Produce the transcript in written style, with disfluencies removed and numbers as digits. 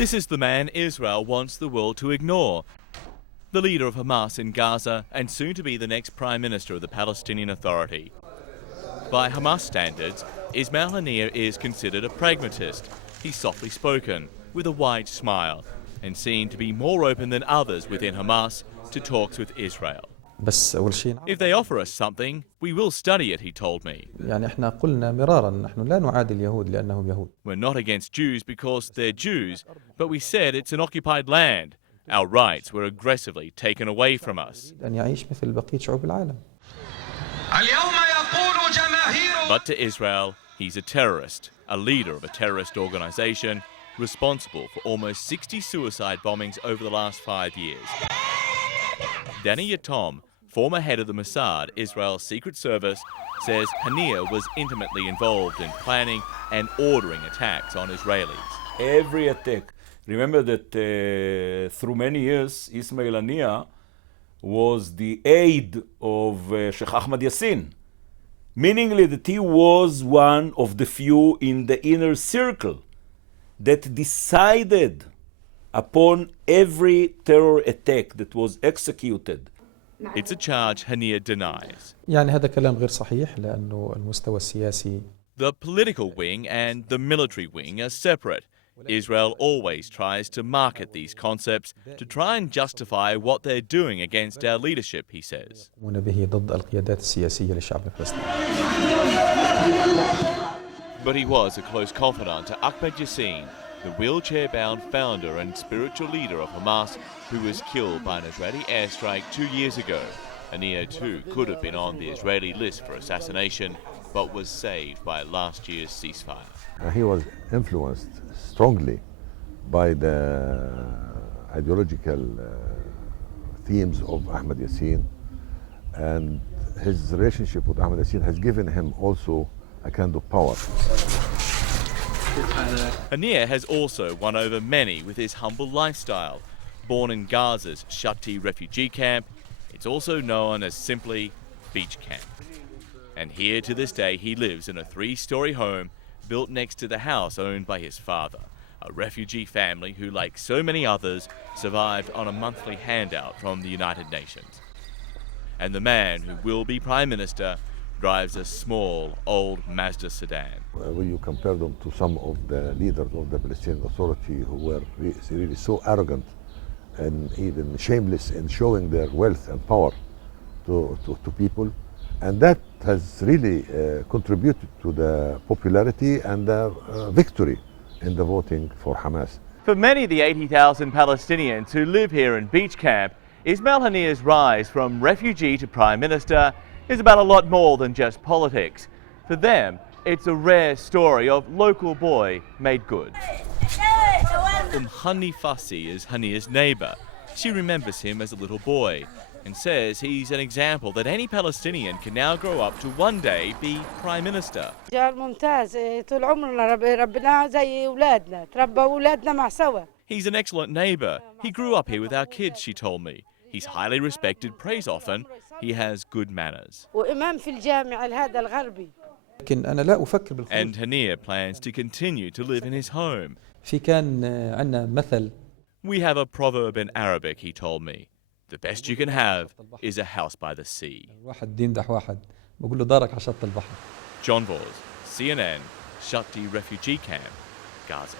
This is the man Israel wants the world to ignore. The leader of Hamas in Gaza and soon to be the next Prime Minister of the Palestinian Authority. By Hamas standards, Ismail Hanniya is considered a pragmatist. He's softly spoken, with a wide smile, and seen to be more open than others within Hamas to talks with Israel. If they offer us something, we will study it, he told me. We're not against Jews because they're Jews, but we said it's an occupied land. Our rights were aggressively taken away from us. But to Israel, he's a terrorist, a leader of a terrorist organization responsible for almost 60 suicide bombings over the last 5 years. Danny Yatom, former head of the Mossad, Israel's secret service, says Hanniya was intimately involved in planning and ordering attacks on Israelis. Every attack. Remember that through many years, Ismail Hanniya was the aide of Sheikh Ahmad Yassin, meaning that he was one of the few in the inner circle that decided upon every terror attack that was executed. It's a charge Hanniya denies. The political wing and the military wing are separate. Israel always tries to market these concepts to try and justify what they're doing against our leadership, he says. But he was a close confidant to Ahmed Yassin, the wheelchair-bound founder and spiritual leader of Hamas, who was killed by an Israeli airstrike 2 years ago. Hanniya too could have been on the Israeli list for assassination, but was saved by last year's ceasefire. He was influenced strongly by the ideological themes of Ahmed Yassin, and his relationship with Ahmed Yassin has given him also a kind of power. Hanniya has also won over many with his humble lifestyle. Born in Gaza's Shati refugee camp, it's also known as simply Beach Camp. And here to this day he lives in a 3-story home built next to the house owned by his father, a refugee family who, like so many others, survived on a monthly handout from the United Nations. And the man who will be Prime Minister drives a small, old Mazda sedan. When you compare them to some of the leaders of the Palestinian Authority who were really so arrogant and even shameless in showing their wealth and power to people, and that has really contributed to the popularity and the victory in the voting for Hamas. For many of the 80,000 Palestinians who live here in Beach Camp, Ismail Hanniya's rise from refugee to Prime Minister is about a lot more than just politics. For them, it's a rare story of local boy made good. Hani Fassi is Hanniya's neighbor. She remembers him as a little boy and says he's an example that any Palestinian can now grow up to one day be Prime Minister. He's an excellent neighbor. He grew up here with our kids, she told me. He's highly respected, praised often. He has good manners. And Hanniya plans to continue to live in his home. We have a proverb in Arabic, he told me. The best you can have is a house by the sea. John Vos, CNN, Shati refugee camp, Gaza.